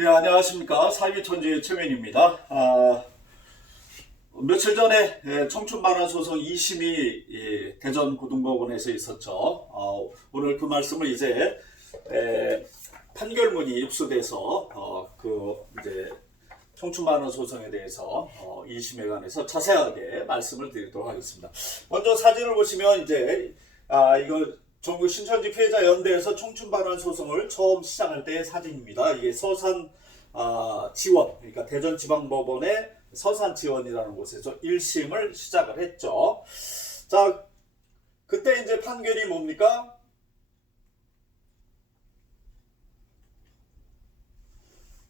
예, 안녕하십니까. 사회천재의 최면입니다. 며칠 전에 청춘반환 소송 2심이 대전고등법원에서 있었죠. 오늘 그 말씀을 이제 판결문이 입수돼서 이제 청춘반환 소송에 대해서 2심에 관해서 자세하게 말씀을 드리도록 하겠습니다. 먼저 사진을 보시면 이제 이거 전국 신천지 피해자 연대에서 청춘반환 소송을 처음 시작할 때의 사진입니다. 이게 서산 지원, 그러니까 대전지방법원의 서산 지원이라는 곳에서 1심을 시작을 했죠. 자, 그때 이제 판결이 뭡니까?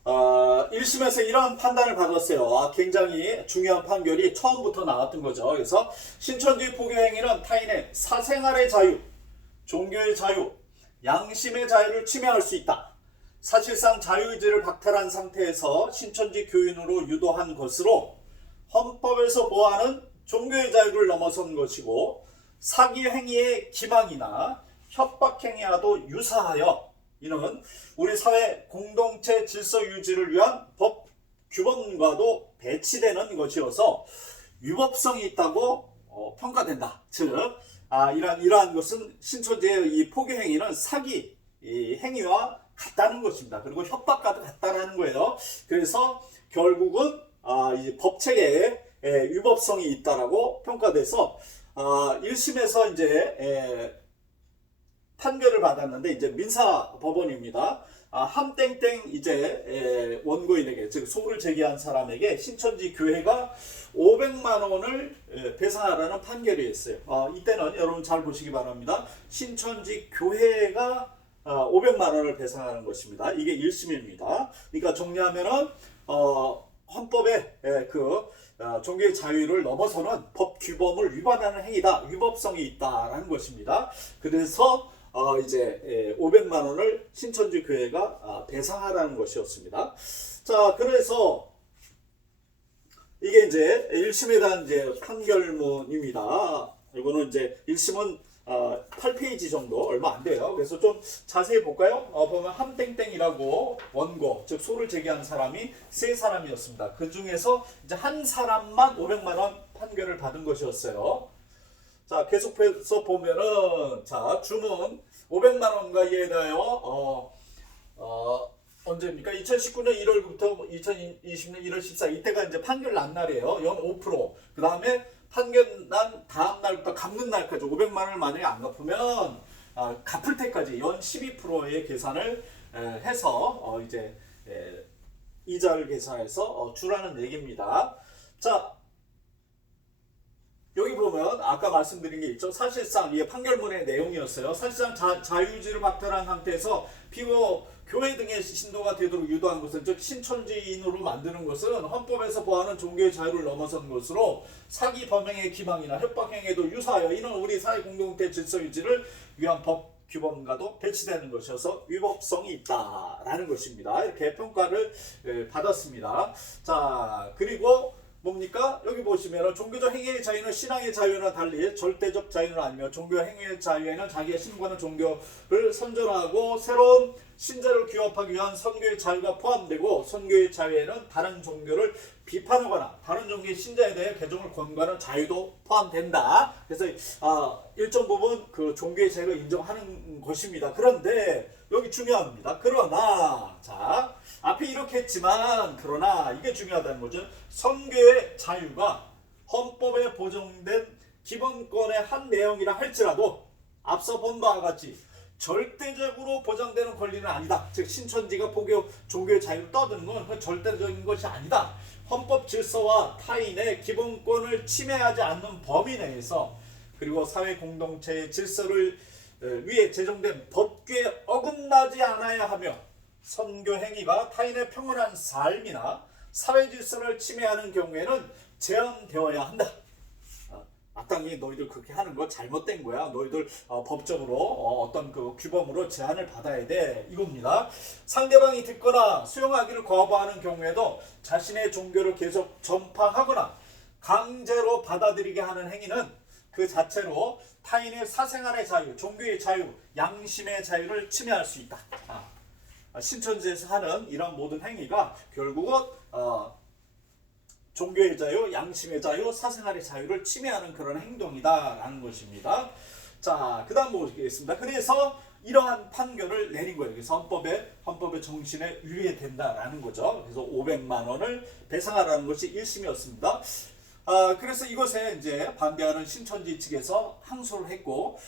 1심에서 이런 판단을 받았어요. 굉장히 중요한 판결이 처음부터 나왔던 거죠. 그래서 신천지 포교행위는 타인의 사생활의 자유, 종교의 자유, 양심의 자유를 침해할 수 있다. 사실상 자유의지를 박탈한 상태에서 신천지 교인으로 유도한 것으로 헌법에서 보호하는 종교의 자유를 넘어선 것이고 사기 행위의 기망이나 협박 행위와도 유사하여 이는 우리 사회 공동체 질서 유지를 위한 법 규범과도 배치되는 것이어서 위법성이 있다고 평가된다. 즉 이러한 것은 신천지의 이 포교 행위는 사기 행위와 같다는 것입니다. 그리고 협박과도 같다는 거예요. 그래서 결국은 이 법체계에 위법성이 있다라고 평가돼서 1심에서 이제 판결을 받았는데 이제 민사법원입니다. 함땡땡 이제 원고인에게 즉 소를 제기한 사람에게 신천지 교회가 500만 원을 배상하라는 판결이 있어요. 이때는 여러분 잘 보시기 바랍니다. 신천지 교회가 500만 원을 배상하는 것입니다. 이게 1심입니다. 그러니까 정리하면은 헌법의 종교의 자유를 넘어서는 법 규범을 위반하는 행위다. 위법성이 있다라는 것입니다. 그래서 이제 500만 원을 신천지 교회가 배상하라는 것이었습니다. 자, 그래서 이게 이제 1심에 대한 이제 판결문입니다. 이거는 이제 1심은 8페이지 정도 얼마 안 돼요. 그래서 좀 자세히 볼까요? 보면 함땡땡이라고 원고, 즉 소를 제기한 사람이 3사람이었습니다. 그 중에서 이제 한 사람만 500만 원 판결을 받은 것이었어요. 자, 계속해서 보면은 자, 주문 500만 원과 이해하여 언제입니까? 2019년 1월부터 2020년 1월 14일 이때가 이제 판결 난 날이에요. 연 5%. 그 다음에 판결 난 다음 날부터 갚는 날까지 500만 원을 만약에 안 갚으면 갚을 때까지 연 12%의 계산을 해서 이제 이자를 계산해서 주라는 얘기입니다. 자, 여기 보면 아까 말씀드린 게 있죠. 사실상 이게 판결문의 내용이었어요. 사실상 자유의지를 박탈한 상태에서 피고 교회 등의 신도가 되도록 유도한 것은 즉 신천지인으로 만드는 것은 헌법에서 보호하는 종교의 자유를 넘어선 것으로 사기 범행의 기망이나 협박행위에도 유사하여 이는 우리 사회 공동체 질서 유지를 위한 법 규범과도 배치되는 것이어서 위법성이 있다라는 것입니다. 이렇게 평가를 받았습니다. 자, 그리고 뭡니까? 여기 보시면 종교적 행위의 자유는 신앙의 자유와 달리 절대적 자유는 아니며 종교 행위의 자유에는 자기의 신과는 종교를 선전하고 새로운 신자를 규합하기 위한 선교의 자유가 포함되고 선교의 자유에는 다른 종교를 비판하거나 다른 종교의 신자에 대해 개종을 권고하는 자유도 포함된다. 그래서 일정 부분 그 종교의 자유를 인정하는 것입니다. 그런데 여기 중요합니다. 그러나 자, 앞에 이렇게 했지만 그러나 이게 중요하다는 거죠. 선교의 자유가 헌법에 보장된 기본권의 한 내용이라 할지라도 앞서 본 바와 같이 절대적으로 보장되는 권리는 아니다. 즉 신천지가 포교 종교의 자유를 떠드는 건 절대적인 것이 아니다. 헌법 질서와 타인의 기본권을 침해하지 않는 범위 내에서 그리고 사회 공동체의 질서를 위해 제정된 법규에 어긋나지 않아야 하며 선교 행위가 타인의 평온한 삶이나 사회 질서를 침해하는 경우에는 제한되어야 한다. 마땅히 너희들 그렇게 하는 거 잘못된 거야. 너희들 법적으로 어떤 그 규범으로 제한을 받아야 돼. 이겁니다. 상대방이 듣거나 수용하기를 거부하는 경우에도 자신의 종교를 계속 전파하거나 강제로 받아들이게 하는 행위는 그 자체로 타인의 사생활의 자유, 종교의 자유, 양심의 자유를 침해할 수 있다. 신천지에서 하는 이런 모든 행위가 결국은 종교의 자유, 양심의 자유, 사생활의 자유를 침해하는 그런 행동이다라는 것입니다. 자, 그 다음 보겠습니다. 그래서 이러한 판결을 내린 거예요. 그래서 헌법의 정신에 위배된다라는 거죠. 그래서 500만 원을 배상하라는 것이 1심이었습니다. 그래서 이것에 이제 반대하는 신천지 측에서 항소를 했고,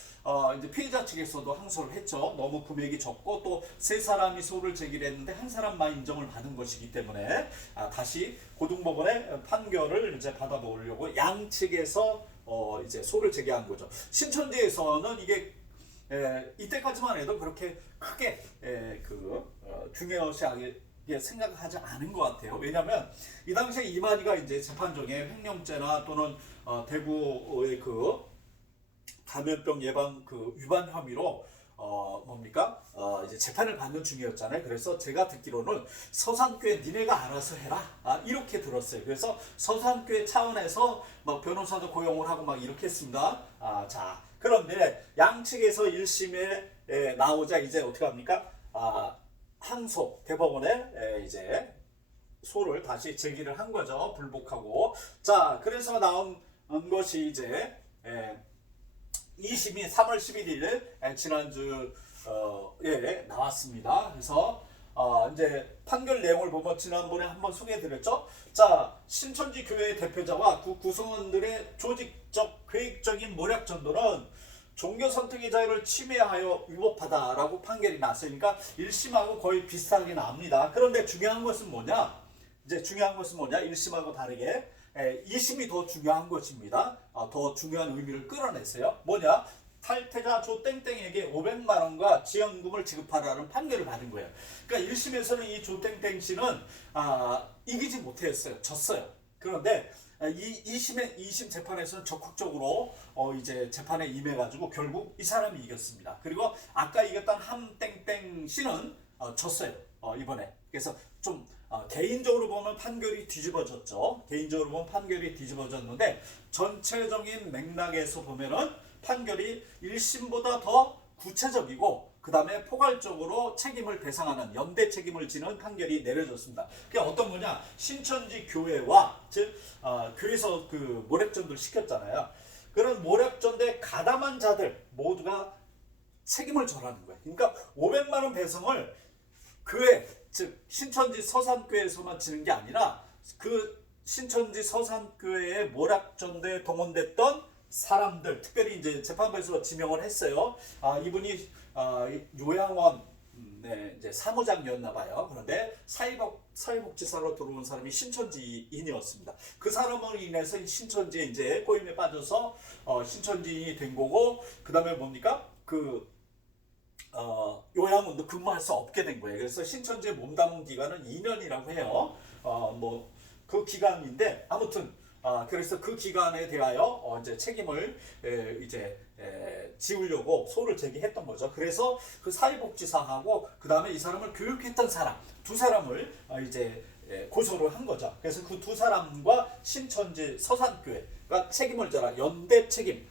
이제 피해자 측에서도 항소를 했죠. 너무 금액이 적고 또 세 사람이 소를 제기했는데 한 사람만 인정을 받은 것이기 때문에 다시 고등법원의 판결을 이제 받아보려고 양측에서 이제 소를 제기한 거죠. 신천지에서는 이게 이때까지만 해도 그렇게 크게 중요시하게 생각하지 않은 것 같아요. 왜냐하면 이 당시에 이만희가 이제 재판정에 횡령죄나 또는 대구의 그 감염병 예방 위반 혐의로 이제 재판을 받는 중이었잖아요. 그래서 제가 듣기로는 서산교회 니네가 알아서 해라 이렇게 들었어요. 그래서 서산교회 차원에서 막 변호사도 고용을 하고 막 이렇게 했습니다. 자, 그런데 양측에서 1심에 나오자 이제 어떻게 합니까? 항소 대법원에 이제 소를 다시 제기를 한 거죠. 불복하고. 자, 그래서 나온 것이 이제 2심이 3월 11일 지난주 나왔습니다. 그래서 이제 판결 내용을 보면 지난번에 한번 소개해드렸죠. 자, 신천지 교회의 대표자와 그 구성원들의 조직적 계획적인 모략 전도는 종교 선택의 자유를 침해하여 위법하다라고 판결이 났으니까 1심하고 거의 비슷하게 나옵니다. 그런데 중요한 것은 뭐냐? 1심하고 다르게 2심이 더 중요한 것입니다. 더 중요한 의미를 끌어냈어요. 뭐냐? 탈퇴자 조땡땡에게 500만 원과 지원금을 지급하라는 판결을 받은 거예요. 그러니까 1심에서는 이 조땡땡 씨는 이기지 못했어요. 졌어요. 그런데 2심 재판에서는 적극적으로 이제 재판에 임해가지고 결국 이 사람이 이겼습니다. 그리고 아까 이겼던 함땡땡 씨는 졌어요. 이번에. 그래서 좀 개인적으로 보면 판결이 뒤집어졌죠. 뒤집어졌는데 전체적인 맥락에서 보면은 판결이 1심보다 더 구체적이고 그 다음에 포괄적으로 책임을 배상하는 연대 책임을 지는 판결이 내려졌습니다. 그게 어떤 거냐? 신천지 교회와 즉 교회에서 그 모략전도를 시켰잖아요. 그런 모략전도에 가담한 자들 모두가 책임을 져라는 거예요. 그러니까 500만 원 배상을 교회 즉 신천지 서산교회에서만 지는 게 아니라 그 신천지 서산교회의 모략전도에 동원됐던 사람들, 특별히 이제 재판부에서 지명을 했어요. 이분이 요양원 이제 사무장이었나 봐요. 그런데 사회복지사로 들어온 사람이 신천지인이었습니다. 그 사람으로 인해서 신천지에 이제 꼬임에 빠져서 신천지인이 된 거고, 그 다음에 뭡니까? 요양원도 근무할 수 없게 된 거예요. 그래서 신천지에 몸담은 기간은 2년이라고 해요. 그 기간인데 아무튼 그래서 그 기간에 대하여 이제 책임을 지우려고 소를 제기했던 거죠. 그래서 그 사회복지사하고 그 다음에 이 사람을 교육했던 사람 두 사람을 이제 고소를 한 거죠. 그래서 그 두 사람과 신천지 서산교회가 책임을 져라. 연대 책임,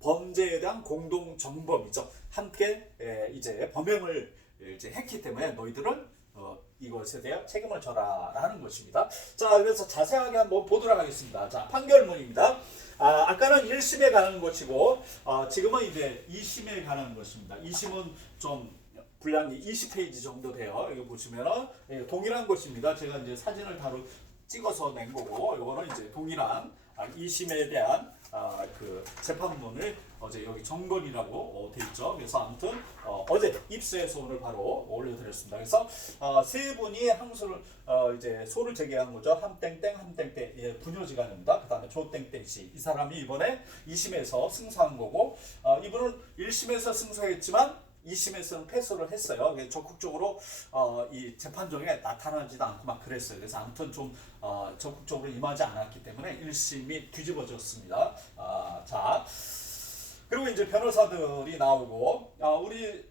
범죄에 대한 공동 정범이죠. 함께 이제 범행을 이제 했기 때문에 너희들은 이것에 대한 책임을 져라라는 것입니다. 자, 그래서 자세하게 한번 보도록 하겠습니다. 자, 판결문입니다. 아까는 1심에 관한 것이고 지금은 이제 2심에 관한 것입니다. 2심은 좀 분량이 20페이지 정도 돼요. 이거 보시면은 동일한 것입니다. 제가 이제 사진을 찍어서 낸 거고, 이거는 이제 동일한 2심에 대한 그 재판문을 어제 여기 정건이라고 돼 있죠. 그래서 아무튼 어제 입수해서 오늘 바로 올려드렸습니다. 그래서 세 분이 항소를 이제 소를 제기한 거죠. 함땡땡 분효지간입니다. 그 다음에 조땡땡 씨, 이 사람이 이번에 2심에서 승소한 거고, 이분은 1심에서 승소했지만 2심에서는 패소를 했어요. 적극적으로 이 재판정에 나타나지도 않고 막 그랬어요. 그래서 아무튼 좀 적극적으로 임하지 않았기 때문에 1심이 뒤집어졌습니다. 자, 그리고 이제 변호사들이 나오고, 우리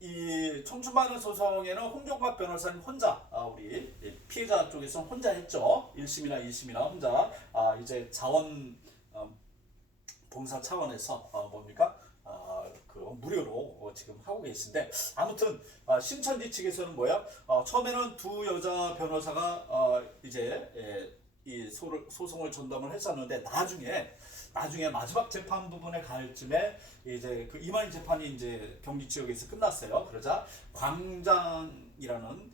이 청춘만원 소송에는 홍종갑 변호사님 혼자, 우리 피해자 쪽에서 혼자 했죠. 1심이나 2심이나 혼자 이제 자원 봉사 차원에서 뭡니까? 그 무료로 지금 하고 계신데 아무튼 신천지 측에서는 뭐야? 처음에는 두 여자 변호사가 이제 이 소송을 전담을 했었는데 나중에 마지막 재판 부분에 갈 쯤에 이제 그 이만희 재판이 이제 경기 지역에서 끝났어요. 그러자 광장이라는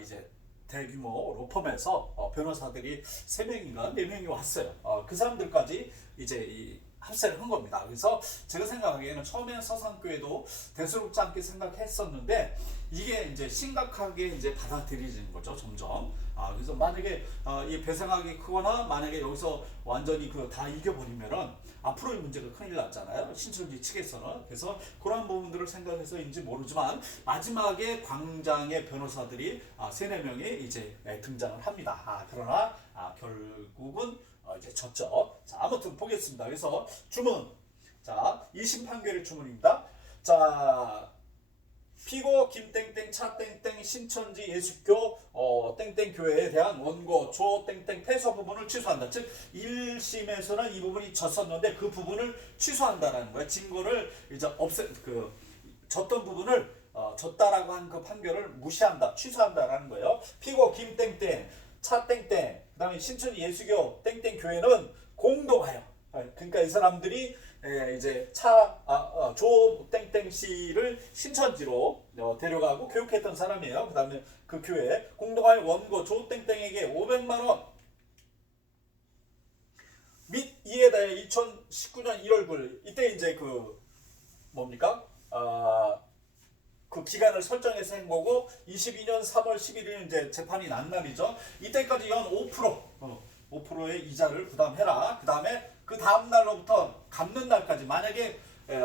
이제 대규모 로펌에서 변호사들이 3명인가 4명이 왔어요. 그 사람들까지 이제 이 합세를 한 겁니다. 그래서 제가 생각하기에는 처음에는 서산교회도 대수롭지 않게 생각했었는데 이게 이제 심각하게 이제 받아들여지는 거죠, 점점. 그래서 만약에 이 배상액이 크거나 만약에 여기서 완전히 그 다 이겨버리면은 앞으로의 문제가 큰일 났잖아요, 신천지 측에서는. 그래서 그런 부분들을 생각해서인지 모르지만 마지막에 광장의 변호사들이 3-4명이 이제 등장을 합니다. 그러나 결국은 이제 졌죠. 자, 아무튼 보겠습니다. 그래서 주문. 자, 2심 판결의 주문입니다. 자, 피고 김땡땡 차땡땡 신천지 예수교 땡땡 교회에 대한 원고 조 땡땡 패소 부분을 취소한다. 즉 1심에서는 이 부분이 졌었는데 그 부분을 취소한다라는 거예요. 증거를 이제 졌던 부분을 졌다라고 한 그 판결을 무시한다, 취소한다라는 거예요. 피고 김땡땡 차땡땡 그다음에 신천지 예수교 땡땡 교회는 공동하여, 그러니까 이 사람들이 이제 조 땡땡 씨를 신천지로 데려가고 교육했던 사람이에요. 그다음에 그 교회 공동하여 원고 조 땡땡에게 500만 원 및 이에 대해 2019년 1월 9일 이때 이제 그 뭡니까? 그 기간을 설정해서 한 거고 22년 3월 11일 이제 재판이 난 날이죠. 이때까지 연 5%의 이자를 부담해라. 그다음에 그 다음 날로부터 갚는 날까지 만약에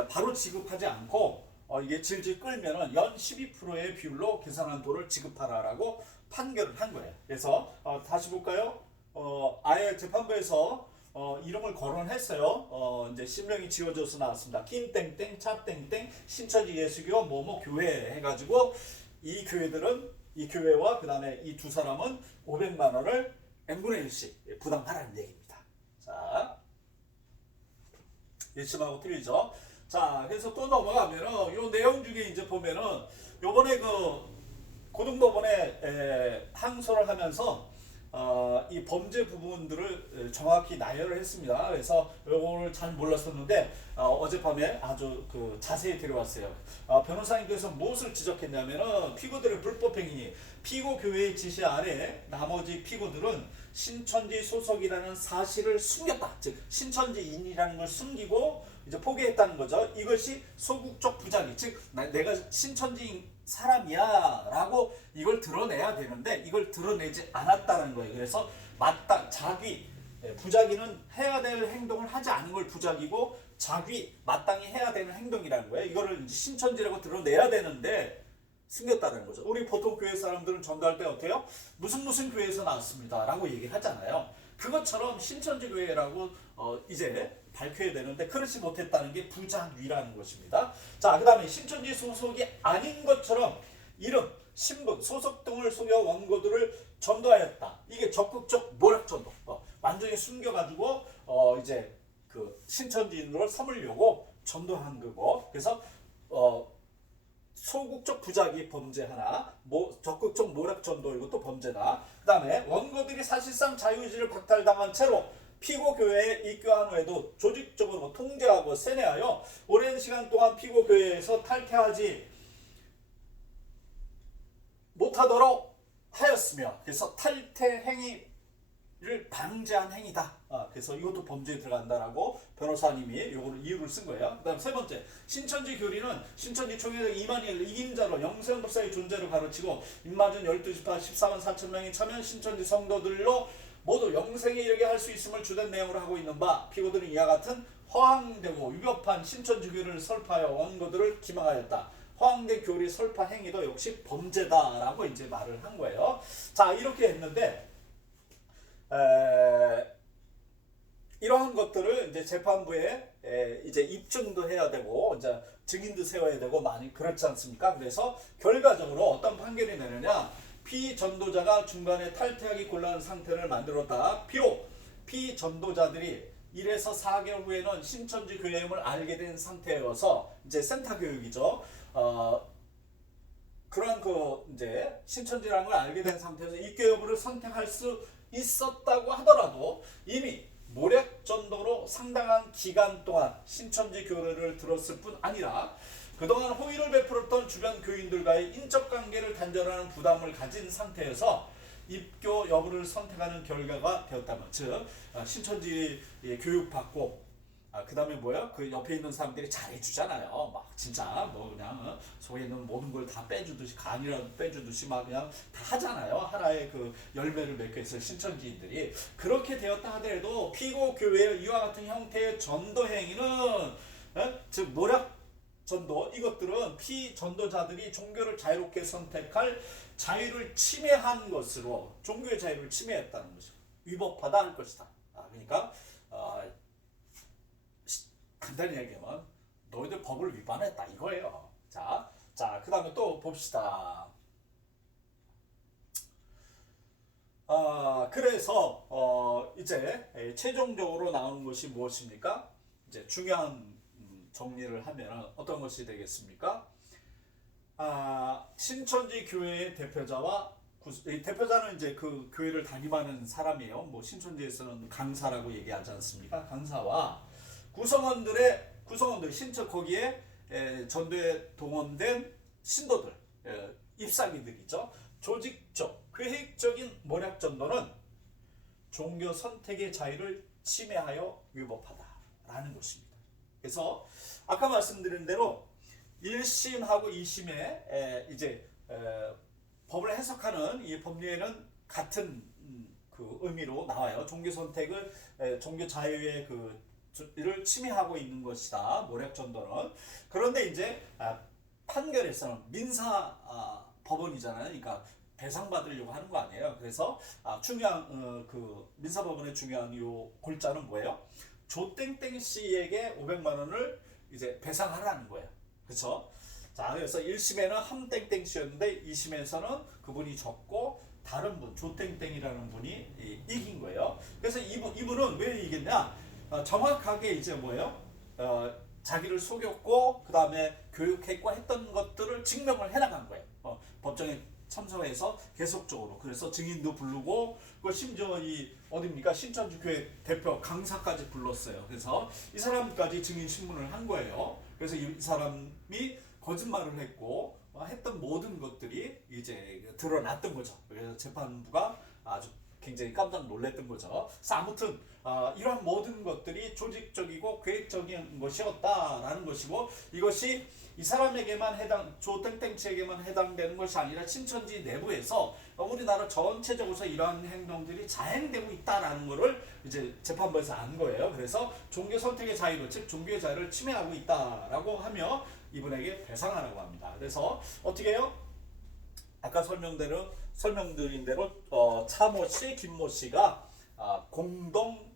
바로 지급하지 않고 이게 질질 끌면은 연 12%의 비율로 계산한 돈을 지급하라라고 판결을 한 거예요. 그래서 다시 볼까요? 아예 재판부에서 이름을 거론했어요. 이제 실명이 지워져서 나왔습니다. 김땡땡 차땡땡 신천지 예수교 뭐뭐 교회 해가지고 이 교회와 그 다음에 이 두 사람은 500만 원을 n분의 1씩 부담하라는 얘기입니다. 자, 1심하고 틀리죠. 자, 그래서 또 넘어가면은 요 내용 중에 이제 보면은 요번에 그 고등법원에 항소를 하면서 이 범죄 부분들을 정확히 나열을 했습니다. 그래서 요거를 잘 몰랐었는데 어젯밤에 아주 그 자세히 들어왔어요. 변호사님께서 무엇을 지적했냐면은 피고들의 불법행위, 피고 교회의 지시 아래 나머지 피고들은 신천지 소속이라는 사실을 숨겼다. 즉 신천지인이라는 걸 숨기고 이제 포기했다는 거죠. 이것이 소극적 부작위, 즉 내가 신천지인 사람이야 라고 이걸 드러내야 되는데 이걸 드러내지 않았다는 거예요. 그래서 부작위는 해야 될 행동을 하지 않은 걸 부작위고 마땅히 해야 되는 행동이라는 거예요. 이거를 이제 신천지라고 드러내야 되는데 숨겼다는 거죠. 우리 보통 교회 사람들은 전도할 때 어때요? 무슨 교회에서 나왔습니다 라고 얘기하잖아요. 그것처럼 신천지 교회라고 이제 밝혀야 되는데 그렇지 못했다는 게 부작위라는 것입니다. 자, 그 다음에 신천지 소속이 아닌 것처럼 이름, 신분, 소속 등을 속여 원고들을 전도하였다. 이게 적극적 모략 전도. 완전히 숨겨가지고 이제 그 신천지인으로 삼으려고 전도한 거고. 그래서 소극적 부작위 범죄 하나, 적극적 모략 전도 이것도 범죄다. 그 다음에 원고들이 사실상 자유의지를 박탈당한 채로 피고 교회에 입교한 후에도 조직적으로 통제하고 세뇌하여 오랜 시간 동안 피고 교회에서 탈퇴하지 못하도록 하였으며, 그래서 탈퇴 행위를 방지한 행위다. 그래서 이것도 범죄에 들어간다라고 변호사님이 이거를 이유를 쓴 거예요. 그다음 세 번째, 신천지 교리는 신천지 총회의 이만희를 이긴자로 영생법사의 존재를 가르치고 입맞은 12지파 14만 4천 명이 참여한 신천지 성도들로 모두 영생에 이르게 할 수 있음을 주된 내용으로 하고 있는 바, 피고들은 이와 같은 허황되고 위법한 신천지 교리를 설파하여 원고들을 기망하였다. 허황된 교리 설파 행위도 역시 범죄다라고 이제 말을 한 거예요. 자, 이렇게 했는데 이러한 것들을 이제 재판부에 이제 입증도 해야 되고 이제 증인도 세워야 되고 많이 그렇지 않습니까? 그래서 결과적으로 어떤 판결이 내느냐? 피전도자가 중간에 탈퇴하기 곤란한 상태를 만들었다. 비록 피전도자들이 1에서 4개월 후에는 신천지 교회임을 알게 된 상태여서 이제 센터 교육이죠. 그런 이제 신천지라는 걸 알게 된 상태에서 입교 여부를 선택할 수 있었다고 하더라도 이미 모략전도로 상당한 기간 동안 신천지 교리를 들었을 뿐 아니라 그동안 호의를 베풀었던 주변 교인들과의 인적 관계를 단절하는 부담을 가진 상태에서 입교 여부를 선택하는 결과가 되었다면, 즉 신천지 교육받고 그 다음에 뭐야? 그 옆에 있는 사람들이 잘해주잖아요. 막 진짜 뭐 그냥 속에 있는 모든 걸 다 빼주듯이, 간이라도 빼주듯이 막 그냥 다 하잖아요. 하나의 그 열매를 맺기 위해서 신천지인들이 그렇게 되었다 하더라도 피고 교회의 이와 같은 형태의 전도 행위는 즉 모략 전도, 이것들은 피전도자들이 종교를 자유롭게 선택할 자유를 침해한 것으로, 종교의 자유를 침해했다는 것이고 위법하다 할 것이다. 그러니까 간단히 얘기하면 너희들 법을 위반했다 이거예요. 자, 그 다음에 또 봅시다. 그래서 이제 최종적으로 나오는 것이 무엇입니까? 이제 중요한 정리를 하면 어떤 것이 되겠습니까? 신천지 교회의 대표자와 대표자는 이제 그 교회를 담임하는 사람이에요. 뭐 신천지에서는 강사라고 얘기하지 않습니까? 강사와 구성원들 신천 거기에 전도에 동원된 신도들, 입사기들이죠. 조직적, 계획적인 모략 전도는 종교 선택의 자유를 침해하여 위법하다라는 것입니다. 그래서 아까 말씀드린 대로 1심하고 2심에 이제 법을 해석하는 이 법리에는 같은 그 의미로 나와요. 종교 선택을 종교 자유의 를 침해하고 있는 것이다. 모략 전도는. 그런데 이제 판결에서는 민사 법원이잖아요. 그러니까 배상받으려고 하는 거 아니에요. 그래서 중요한 그 민사법원의 중요한 요 골자는 뭐예요? 조땡땡 씨에게 500만 원을 이제 배상하라는 거예요. 그렇죠? 자, 그래서 1심에는 함땡땡 씨였는데 2심에서는 그분이 졌고 다른 분, 조땡땡이라는 분이 이긴 거예요. 그래서 이분은 왜 이겼냐? 정확하게 이제 뭐예요? 자기를 속였고 그 다음에 교육했고 했던 것들을 증명을 해나간 거예요. 법정에 참석해서 계속적으로. 그래서 증인도 부르고 심지어 어딥니까? 신천지 교회 대표 강사까지 불렀어요. 그래서 이 사람까지 증인 신문을 한 거예요. 그래서 이 사람이 거짓말을 했고 했던 모든 것들이 이제 드러났던 거죠. 그래서 재판부가 아주 굉장히 깜짝 놀랐던 거죠. 그래서 아무튼 이러한 모든 것들이 조직적이고 계획적인 것이었다라는 것이고, 이것이 이 사람에게만 조땡땡 씨에게만 해당되는 것이 아니라 신천지 내부에서 우리나라 전체적으로 이러한 행동들이 자행되고 있다라는 것을 이제 재판부에서 안 거예요. 그래서 종교 선택의 자유를, 즉 종교의 자유를 침해하고 있다라고 하며 이분에게 배상하라고 합니다. 그래서 어떻게 해요? 아까 설명드린 대로 차모 씨, 김모 씨가 공동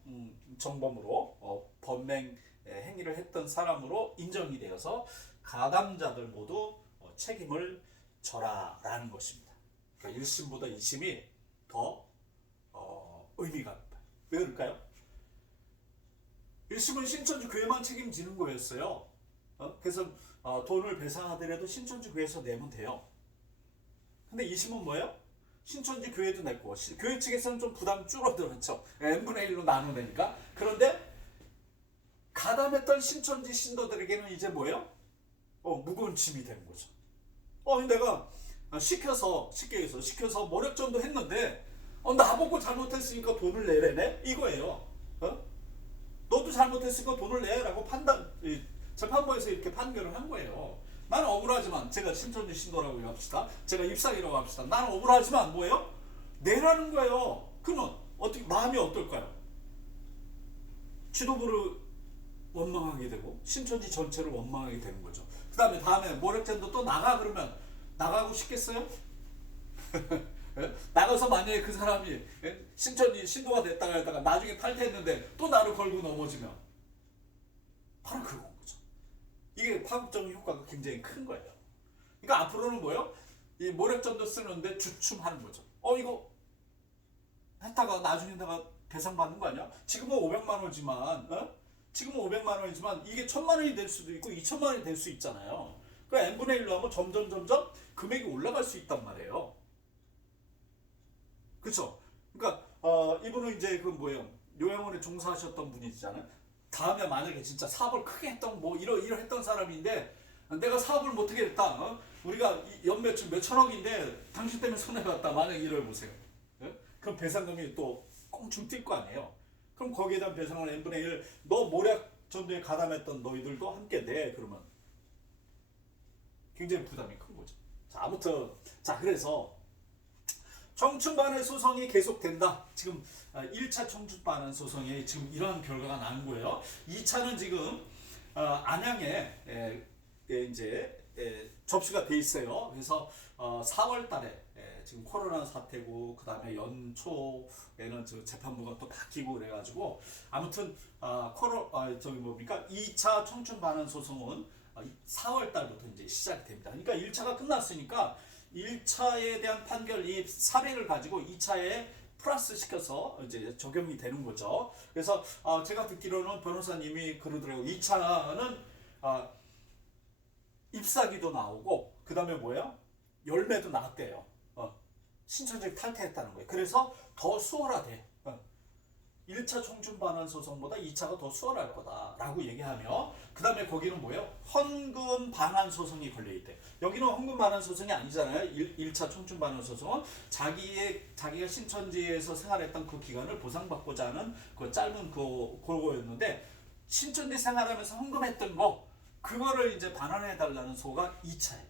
정범으로 범행 행위를 했던 사람으로 인정이 되어서 가담자들 모두 책임을 져라라는 것입니다. 그러니까 1심보다 2심이 더 의미가 있다. 왜 그럴까요? 1심은 신천지 교회만 책임지는 거였어요. 그래서 돈을 배상하더라도 신천지 교회에서 내면 돼요. 근데 2심은 뭐예요? 신천지 교회도 냈고 교회 측에서는 좀 부담 줄어들었죠. n분의 1로 나누니까. 그런데 가담했던 신천지 신도들에게는 이제 뭐예요? 무거운 짐이 된 거죠. 내가 쉽게 해서 시켜서 모략전도 했는데 나보고 잘못했으니까 돈을 내래네? 이거예요. 너도 잘못했으니까 돈을 내라고 재판부에서 이렇게 판결을 한 거예요. 나는 억울하지만, 제가 신천지 신도라고 합시다. 제가 입사기라고 합시다. 나는 억울하지만 뭐예요? 내라는 거예요. 그러면 어떻게 마음이 어떨까요? 지도부를 원망하게 되고 신천지 전체를 원망하게 되는 거죠. 다음에 모략전도 또 나가 그러면 나가고 싶겠어요? 나가서 만약에 그 사람이 신천지 신도가 됐다가 했다가 나중에 탈퇴했는데 또 나를 걸고 넘어지면 바로 그건 거죠. 이게 파급적인 효과가 굉장히 큰 거예요. 그러니까 앞으로는 뭐예요? 이 모략전도 쓰는데 주춤하는 거죠. 이거 했다가 나중에 내가 배상받는 거 아니야? 지금은 500만 원이지만, 지금은 500만 원이지만 이게 1000만 원이 될 수도 있고 2000만 원이 될 수 있잖아요. 그러니까 n분의 1로 하면 점점 금액이 올라갈 수 있단 말이에요. 그쵸? 그러니까 이분은 이제 그 뭐예요? 요양원에 종사하셨던 분이잖아요. 다음에 만약에 진짜 사업을 크게 했던 뭐 이러 했던 사람인데 내가 사업을 못하게 했다. 우리가 연매출 몇천억인데 당신 때문에 손해봤다. 만약에 이래 보세요. 예? 그럼 배상금이 또 꽁충 뛸 거 아니에요. 그럼 거기에 대한 배상을 n분의 1, 너 모략 전도에 가담했던 너희들도 함께 내. 그러면 굉장히 부담이 큰 거죠. 자, 아무튼 자, 그래서 청춘반환 소송이 계속된다. 지금 1차 청춘반환 소송에 지금 이러한 결과가 나는 거예요. 2차는 지금 안양에 이제 접수가 돼 있어요. 그래서 4월 달에 지금 코로나 사태고 그다음에 연초에는 저 재판부가 또 바뀌고 그래가지고 아무튼 저기 뭡니까 2차 청춘반환 소송은 4월 달부터 이제 시작이 됩니다. 그러니까 1차가 끝났으니까 1차에 대한 판결 이 사례를 가지고 2차에 플러스 시켜서 이제 적용이 되는 거죠. 그래서 제가 듣기로는 변호사님이 그러더라고요. 2차는 잎사귀도 나오고 그 다음에 뭐예요? 열매도 나왔대요. 신천지 탈퇴했다는 거예요. 그래서 더 수월하대. 1차 청춘반환 소송보다 2차가 더 수월할 거다라고 얘기하며 그 다음에 거기는 뭐예요? 헌금 반환 소송이 걸려있대. 여기는 헌금 반환 소송이 아니잖아요. 1차 청춘반환 소송은 자기가 신천지에서 생활했던 그 기간을 보상받고자 하는 그 짧은 그거였는데 신천지 생활하면서 헌금했던 거 그거를 이제 반환해 달라는 소가 2차예요.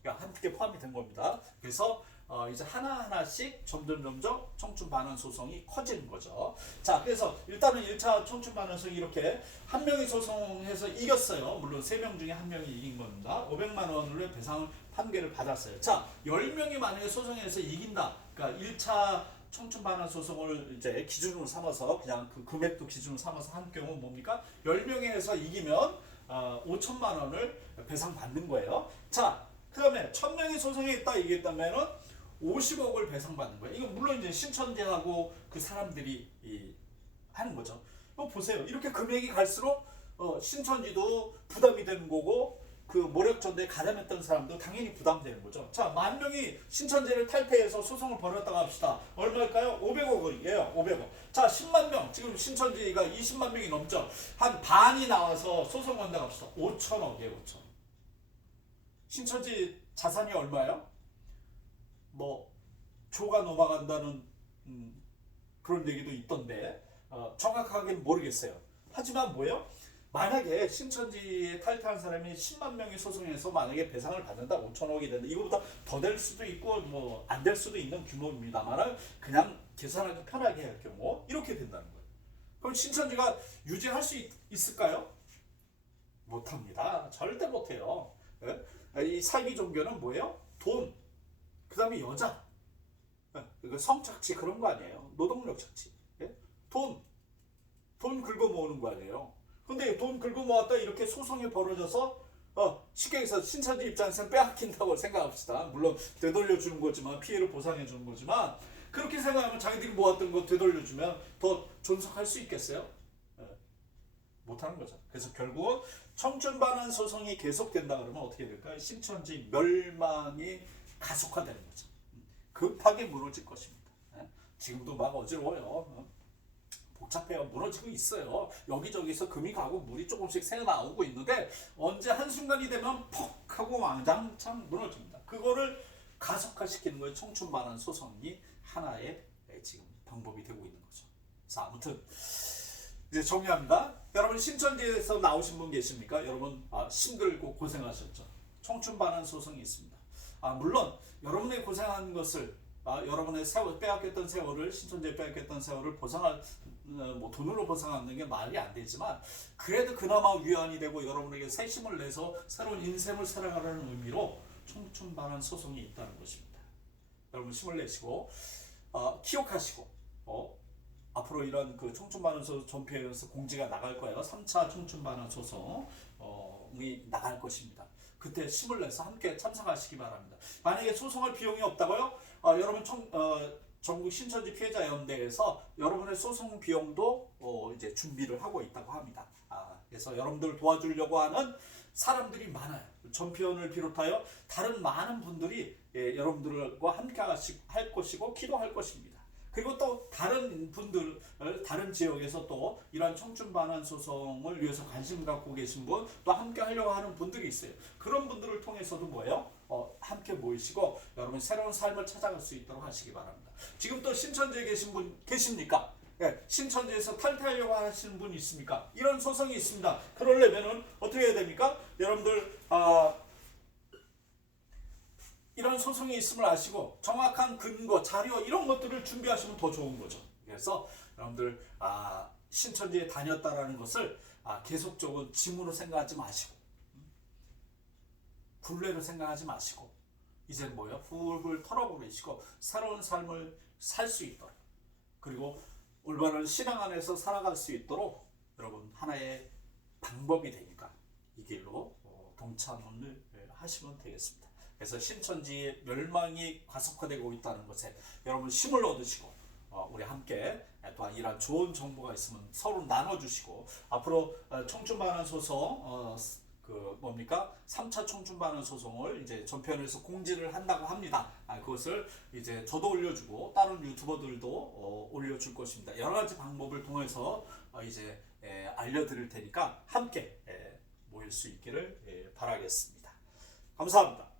그러니까 함께 포함이 된 겁니다. 그래서 이제 하나하나씩 점점 청춘 반환 소송이 커지는 거죠. 자, 그래서 일단은 1차 청춘 반환 소송이 이렇게 한 명이 소송해서 이겼어요. 물론 3명 중에 한 명이 이긴 겁니다. 500만 원으로 배상 판결을 받았어요. 자, 10명이 만약에 소송해서 이긴다. 그러니까 1차 청춘 반환 소송을 이제 기준으로 삼아서 그냥 그 금액도 기준으로 삼아서 한 경우 뭡니까? 10명이 해서 이기면 5천만 원을 배상받는 거예요. 자, 그 다음에 1000명이 소송에 있다 이겼다면은 50억을 배상받는 거예요. 이거 물론 이제 신천지하고 그 사람들이 하는 거죠. 이거 보세요. 이렇게 금액이 갈수록 신천지도 부담이 되는 거고 그 모략전도에 가담했던 사람도 당연히 부담되는 거죠. 자, 10,000명이 신천지를 탈퇴해서 소송을 벌였다고 합시다. 얼마일까요? 500억이에요. 500억. 자, 10만 명. 지금 신천지가 20만 명이 넘죠. 한 반이 나와서 소송 건다고 합시다. 5천억이에요. 5천. 신천지 자산이 얼마예요? 뭐 조가 넘어간다는 그런 얘기도 있던데 정확하게는 모르겠어요. 하지만 뭐예요? 만약에 신천지에 탈퇴한 사람이 10만 명이 소송해서 만약에 배상을 받는다 5천억이 된다. 이거보다 더 될 수도 있고 뭐 안 될 수도 있는 규모입니다만 그냥 계산하기 편하게 할 경우 이렇게 된다는 거예요. 그럼 신천지가 유지할 수 있을까요? 못합니다. 절대 못해요. 이 사기 종교는 뭐예요? 돈, 그 다음에 여자, 성착취 그런 거 아니에요. 노동력 착취. 돈 긁어 모으는 거 아니에요. 근데 돈 긁어 모았다 이렇게 소송이 벌어져서 쉽게 해서 신천지 입장에서는 빼앗긴다고 생각합시다. 물론 되돌려주는 거지만 피해를 보상해주는 거지만 그렇게 생각하면 자기들이 모았던 거 되돌려주면 더 존속할 수 있겠어요? 못하는 거죠. 그래서 결국 청춘반환 소송이 계속된다 그러면 어떻게 될까요? 신천지 멸망이 가속화되는 거죠. 급하게 무너질 것입니다. 지금도 막 어지러워요. 복잡해요. 무너지고 있어요. 여기저기서 금이 가고 물이 조금씩 새어나오고 있는데 언제 한순간이 되면 퍽 하고 왕장창 무너집니다. 그거를 가속화시키는 거예요. 청춘반환 소송이 하나의 지금 방법이 되고 있는 거죠. 자, 아무튼 이제 정리합니다. 여러분 신천지에서 나오신 분 계십니까? 여러분 힘들고 고생하셨죠. 청춘반환 소송이 있습니다. 물론 여러분의 고생한 것을 여러분의 빼앗겼던 세월을 신천지에 빼앗겼던 세월을 보상할 뭐 돈으로 보상하는 게 말이 안 되지만 그래도 그나마 위안이 되고 여러분에게 새 힘을 내서 새로운 인생을 살아가라는 의미로 청춘반환 소송이 있다는 것입니다. 여러분 힘을 내시고 기억하시고 앞으로 이런 그 청춘반환 소송 전폐에서 공지가 나갈 거예요. 3차 청춘반환 소송이 나갈 것입니다. 그때 힘을 내서 함께 참석하시기 바랍니다. 만약에 소송할 비용이 없다고요? 여러분 전국 신천지 피해자 연대에서 여러분의 소송 비용도 이제 준비를 하고 있다고 합니다. 그래서 여러분들 도와주려고 하는 사람들이 많아요. 전피원을 비롯하여 다른 많은 분들이 여러분들과 함께 할 것이고 기도할 것입니다. 그리고 또 다른 분들, 다른 지역에서 또 이러한 청춘 반환 소송을 위해서 관심 갖고 계신 분, 또 함께 하려고 하는 분들이 있어요. 그런 분들을 통해서도 뭐예요? 함께 모이시고 여러분 새로운 삶을 찾아갈 수 있도록 하시기 바랍니다. 지금 또 신천지에 계신 분 계십니까? 신천지에서 탈퇴하려고 하시는 분 있습니까? 이런 소송이 있습니다. 그러려면은 어떻게 해야 됩니까? 여러분들 이런 소송이 있음을 아시고 정확한 근거, 자료 이런 것들을 준비하시면 더 좋은 거죠. 그래서 여러분들 신천지에 다녔다라는 것을 계속적으로 짐으로 생각하지 마시고 굴레로 생각하지 마시고 이제 뭐예요? 훌훌 털어버리시고 새로운 삶을 살 수 있도록 그리고 올바른 신앙 안에서 살아갈 수 있도록 여러분 하나의 방법이 되니까 이 길로 동참을 하시면 되겠습니다. 그래서 신천지의 멸망이 가속화되고 있다는 것에 여러분 힘을 얻으시고 우리 함께 또한 이런 좋은 정보가 있으면 서로 나눠주시고 앞으로 청춘반환 소송 3차 청춘반환 소송을 이제 전편에서 공지를 한다고 합니다. 그것을 이제 저도 올려주고 다른 유튜버들도 올려줄 것입니다. 여러 가지 방법을 통해서 이제 알려드릴 테니까 함께 모일 수 있기를 바라겠습니다. 감사합니다.